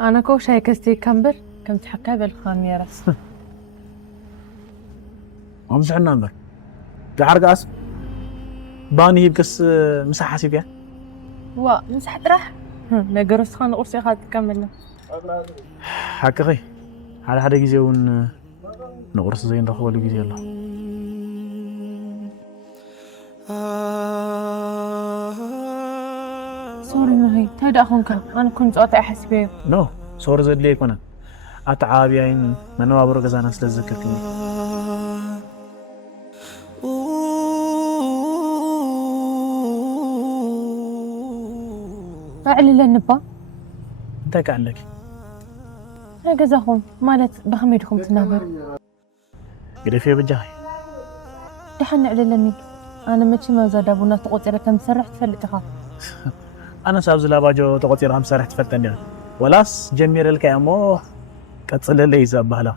أنا كوش هاي كستي كمبر كم تحكى بالخاميرة. أمس عنا نمبر تعرقاس باني بكس مساحة سيبيا وا مسحت راح نجرس خان قرصي هاد كملنا. حقيقي على هذا جزء نقرص زين رخوة لجزء الله سوري نهي تهدأ أخونك أنا كنت قاطع حسبي. نو صور زد لي كنا أتعب يعني من وابر جزانا سلزك كني فعلي للنبا أنت كأنك أنا جزاهم مالت بخميركم تنابر قريفي بجاي دحن على لني أنا ماشي ما زاد أبونا تقطع كم سرح تفلتها. أنا سابز لا باجو تقطير هم سرحت فتني ولاس جميل الكامو كتصل لي زبالة